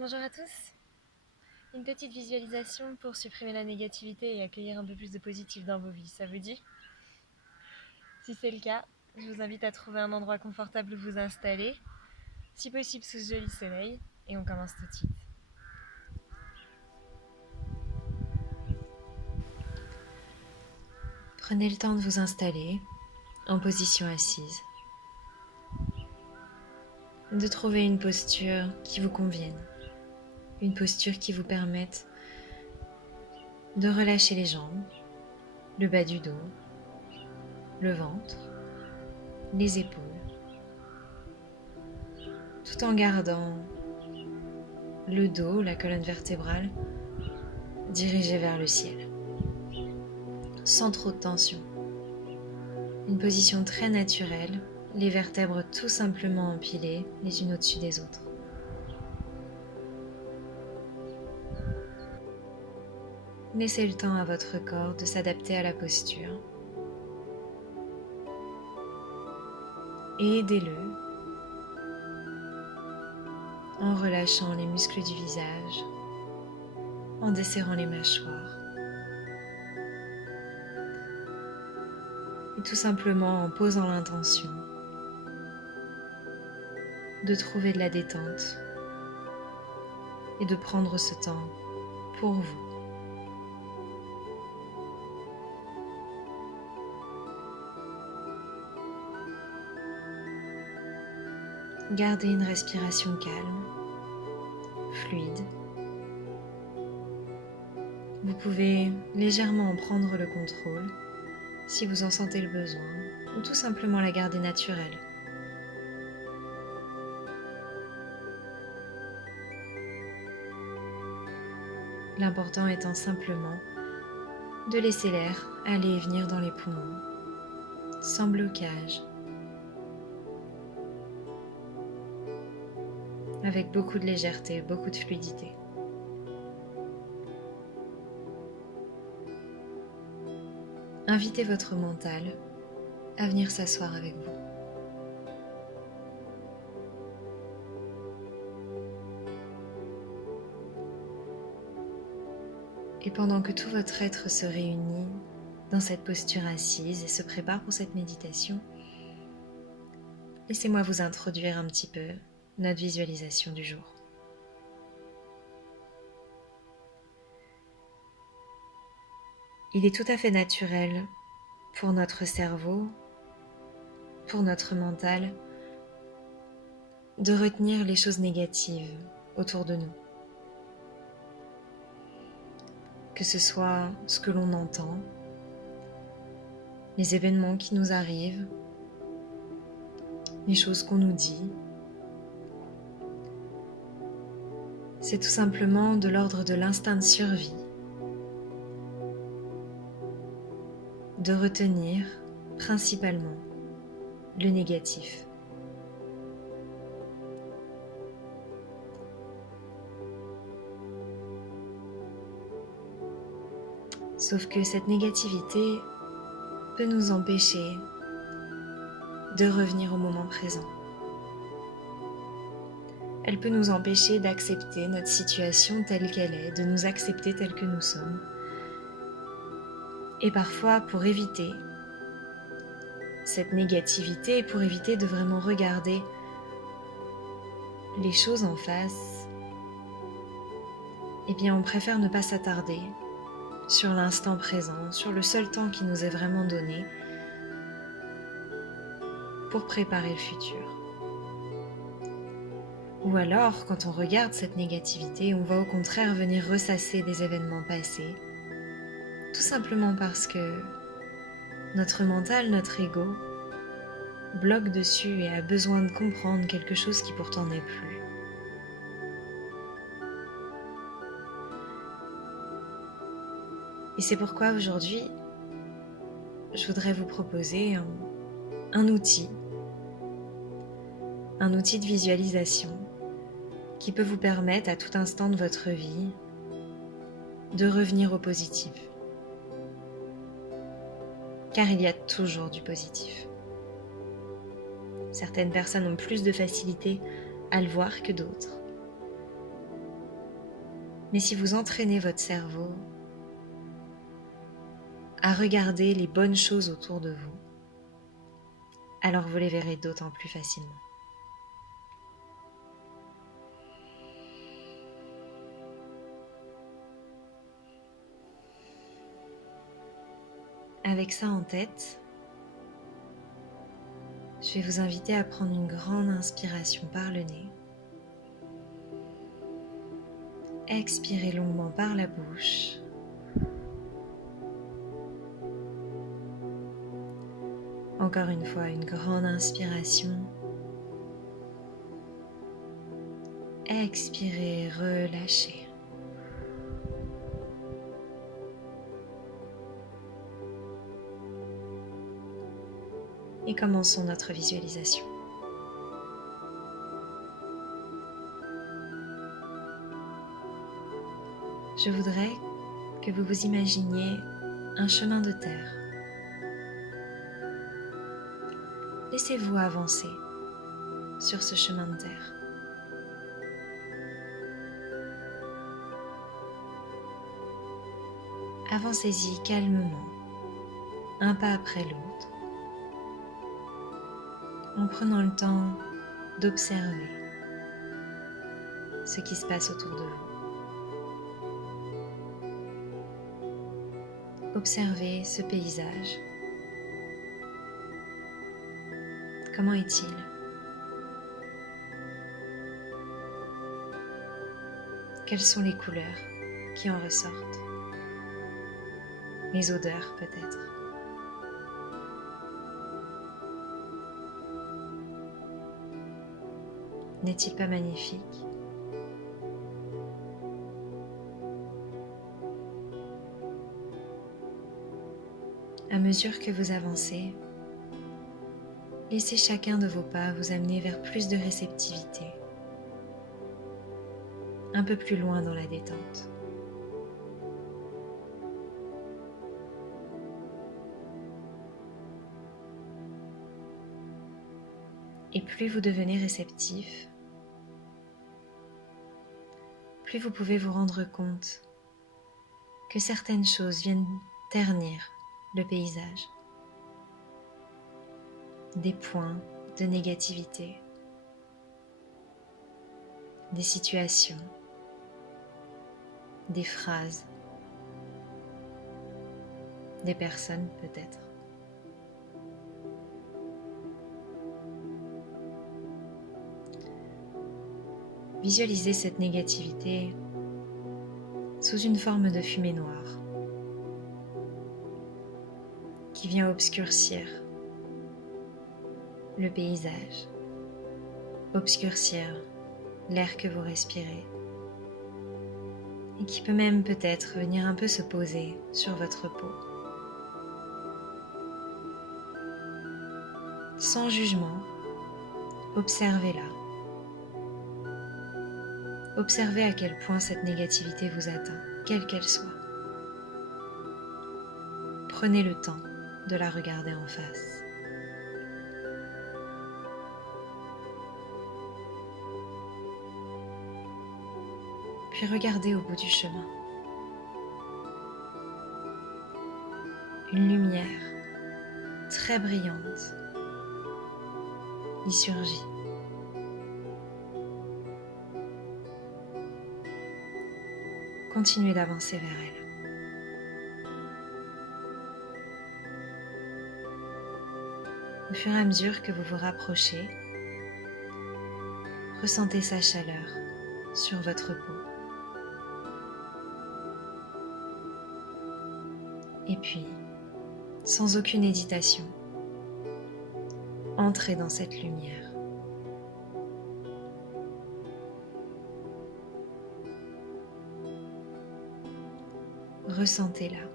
Bonjour à tous. Une petite visualisation pour supprimer la négativité et accueillir un peu plus de positif dans vos vies, ça vous dit? Si c'est le cas, je vous invite à trouver un endroit confortable où vous installer, si possible sous ce joli soleil, et on commence tout de suite. Prenez le temps de vous installer en position assise, de trouver une posture qui vous convienne, une posture qui vous permette de relâcher les jambes, le bas du dos, le ventre, les épaules, tout en gardant le dos, la colonne vertébrale, dirigée vers le ciel, sans trop de tension. Une position très naturelle, les vertèbres tout simplement empilées les unes au-dessus des autres. Laissez le temps à votre corps de s'adapter à la posture et aidez-le en relâchant les muscles du visage, en desserrant les mâchoires et tout simplement en posant l'intention de trouver de la détente et de prendre ce temps pour vous. Gardez une respiration calme, fluide. Vous pouvez légèrement en prendre le contrôle si vous en sentez le besoin, ou tout simplement la garder naturelle. L'important étant simplement de laisser l'air aller et venir dans les poumons, sans blocage, avec beaucoup de légèreté, beaucoup de fluidité. Invitez votre mental à venir s'asseoir avec vous. Et pendant que tout votre être se réunit dans cette posture assise et se prépare pour cette méditation, laissez-moi vous introduire un petit peu notre visualisation du jour. Il est tout à fait naturel pour notre cerveau, pour notre mental, de retenir les choses négatives autour de nous. Que ce soit ce que l'on entend, les événements qui nous arrivent, les choses qu'on nous dit. C'est tout simplement de l'ordre de l'instinct de survie, de retenir principalement le négatif. Sauf que cette négativité peut nous empêcher de revenir au moment présent. Elle peut nous empêcher d'accepter notre situation telle qu'elle est, de nous accepter telle que nous sommes. Et parfois, pour éviter cette négativité, pour éviter de vraiment regarder les choses en face, eh bien on préfère ne pas s'attarder sur l'instant présent, sur le seul temps qui nous est vraiment donné pour préparer le futur. Ou alors, quand on regarde cette négativité, on va au contraire venir ressasser des événements passés, tout simplement parce que notre mental, notre ego, bloque dessus et a besoin de comprendre quelque chose qui pourtant n'est plus. Et c'est pourquoi aujourd'hui, je voudrais vous proposer un outil de visualisation qui peut vous permettre à tout instant de votre vie de revenir au positif. Car il y a toujours du positif. Certaines personnes ont plus de facilité à le voir que d'autres. Mais si vous entraînez votre cerveau à regarder les bonnes choses autour de vous, alors vous les verrez d'autant plus facilement. Avec ça en tête, je vais vous inviter à prendre une grande inspiration par le nez. Expirez longuement par la bouche. Encore une fois, une grande inspiration. Expirez, relâchez. Et commençons notre visualisation. Je voudrais que vous vous imaginiez un chemin de terre. Laissez-vous avancer sur ce chemin de terre. Avancez-y calmement, un pas après l'autre, en prenant le temps d'observer ce qui se passe autour de vous. Observez ce paysage. Comment est-il? Quelles sont les couleurs qui en ressortent? Les odeurs peut-être? N'est-il pas magnifique? À mesure que vous avancez, laissez chacun de vos pas vous amener vers plus de réceptivité, un peu plus loin dans la détente. Et plus vous devenez réceptif, plus vous pouvez vous rendre compte que certaines choses viennent ternir le paysage. Des points de négativité, des situations, des phrases, des personnes peut-être. Visualisez cette négativité sous une forme de fumée noire qui vient obscurcir le paysage, obscurcir l'air que vous respirez et qui peut même peut-être venir un peu se poser sur votre peau. Sans jugement, observez-la. Observez à quel point cette négativité vous atteint, quelle qu'elle soit. Prenez le temps de la regarder en face. Puis regardez au bout du chemin. Une lumière très brillante y surgit. Continuez d'avancer vers elle. Au fur et à mesure que vous vous rapprochez, ressentez sa chaleur sur votre peau. Et puis, sans aucune hésitation, entrez dans cette lumière. Ressentez-la.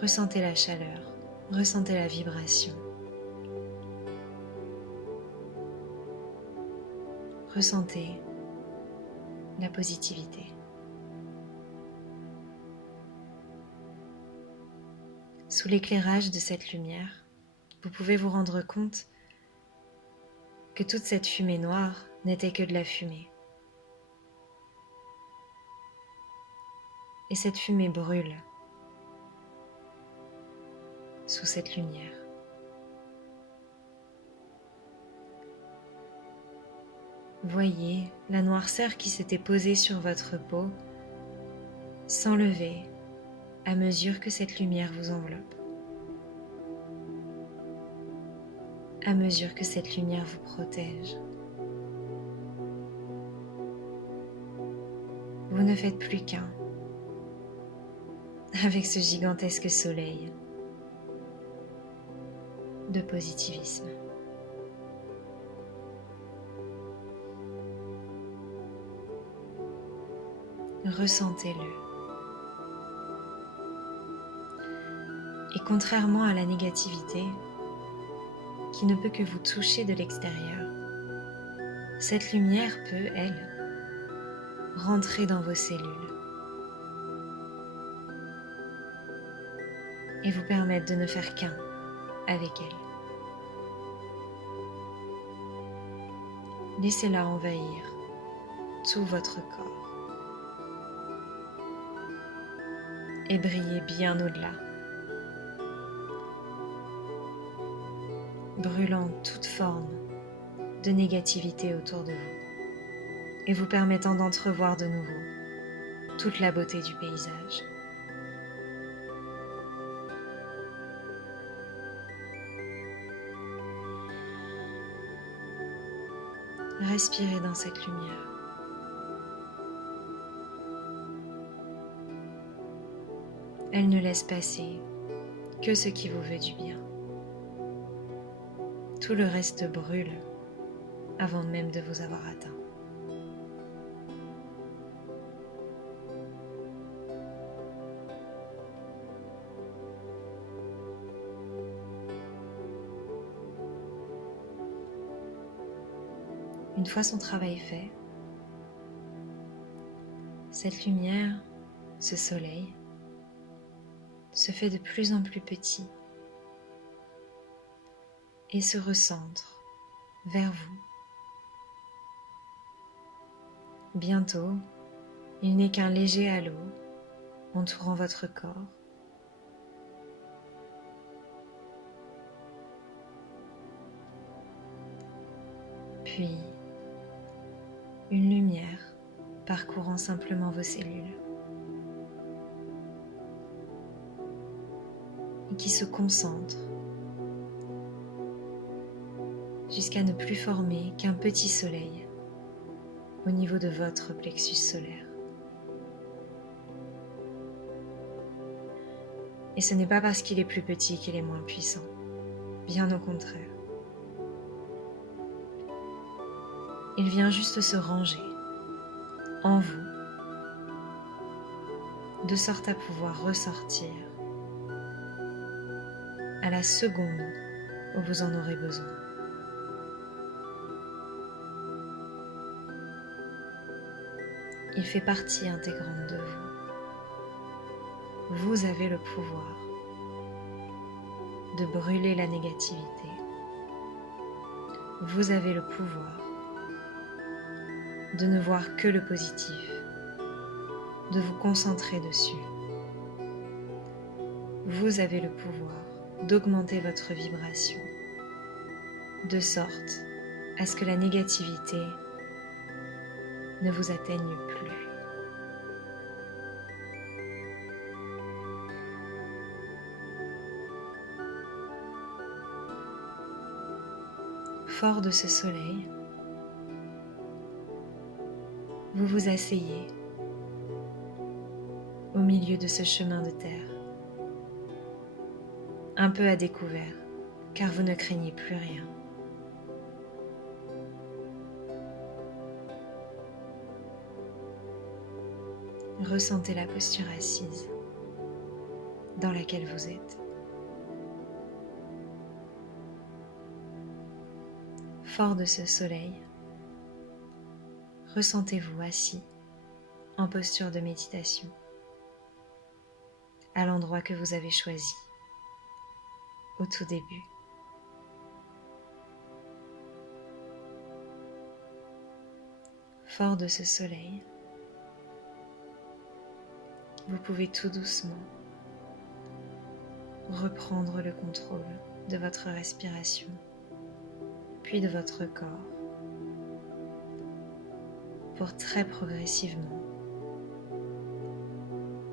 Ressentez la chaleur, ressentez la vibration. Ressentez la positivité. Sous l'éclairage de cette lumière, vous pouvez vous rendre compte que toute cette fumée noire n'était que de la fumée. et cette fumée brûle sous cette lumière. Voyez la noirceur qui s'était posée sur votre peau s'enlever à mesure que cette lumière vous enveloppe, à mesure que cette lumière vous protège. Vous ne faites plus qu'un avec ce gigantesque soleil de positivisme. Ressentez-le. Et contrairement à la négativité, qui ne peut que vous toucher de l'extérieur, cette lumière peut, elle, rentrer dans vos cellules et vous permettre de ne faire qu'un avec elle. Laissez-la envahir tout votre corps et briller bien au-delà, brûlant toute forme de négativité autour de vous et vous permettant d'entrevoir de nouveau toute la beauté du paysage. Respirez dans cette lumière. Elle ne laisse passer que ce qui vous veut du bien. Tout le reste brûle avant même de vous avoir atteint. Une fois son travail fait, cette lumière, ce soleil, se fait de plus en plus petit et se recentre vers vous. Bientôt, il n'est qu'un léger halo entourant votre corps. Puis, une lumière parcourant simplement vos cellules et qui se concentre jusqu'à ne plus former qu'un petit soleil au niveau de votre plexus solaire. Et ce n'est pas parce qu'il est plus petit qu'il est moins puissant, bien au contraire. Il vient juste se ranger en vous, de sorte à pouvoir ressortir à la seconde où vous en aurez besoin. Il fait partie intégrante de vous. Vous avez le pouvoir de brûler la négativité. Vous avez le pouvoir de ne voir que le positif, de vous concentrer dessus. Vous avez le pouvoir d'augmenter votre vibration, de sorte à ce que la négativité ne vous atteigne plus. Fort de ce soleil, vous vous asseyez au milieu de ce chemin de terre, un peu à découvert, car vous ne craignez plus rien. Ressentez la posture assise dans laquelle vous êtes. Fort de ce soleil, ressentez-vous assis en posture de méditation à l'endroit que vous avez choisi au tout début. Fort de ce soleil, vous pouvez tout doucement reprendre le contrôle de votre respiration, puis de votre corps, pour très progressivement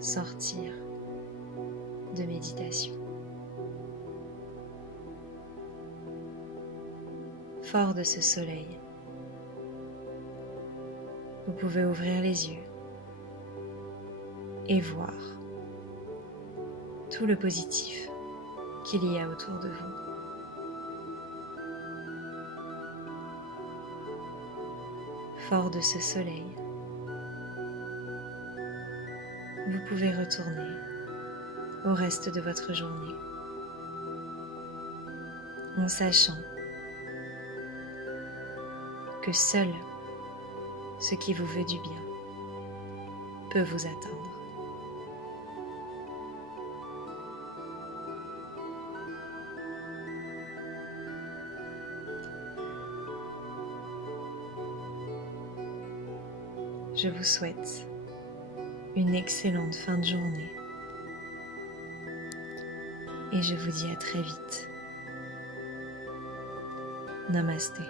sortir de méditation. Fort de ce soleil, vous pouvez ouvrir les yeux et voir tout le positif qu'il y a autour de vous. Fort de ce soleil, vous pouvez retourner au reste de votre journée en sachant que seul ce qui vous veut du bien peut vous atteindre. Je vous souhaite une excellente fin de journée et je vous dis à très vite. Namasté.